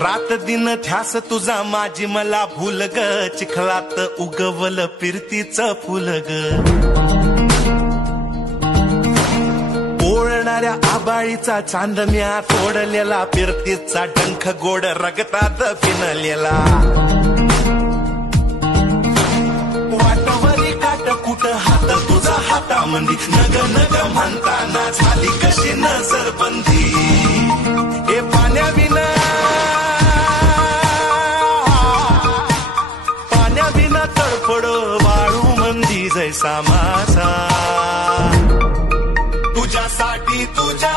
रात दिन ध्यास तुझा माझी मला भूल ग, चिखलात उगवल फिरतीच फुल ग. ओळणाऱ्या आबाळीचा चांदण्या तोडलेला, फिरतीचा डंख गोड रगतात फिनलेला. वाटवरी काट कुट हात तुझा हातामंदी, नग नग म्हणताना झाली कशी नजरबंदी. ए पाण्याविना तडफड वाळू मंदी जैसा मासा. तुझ्यासाठी तुझ्या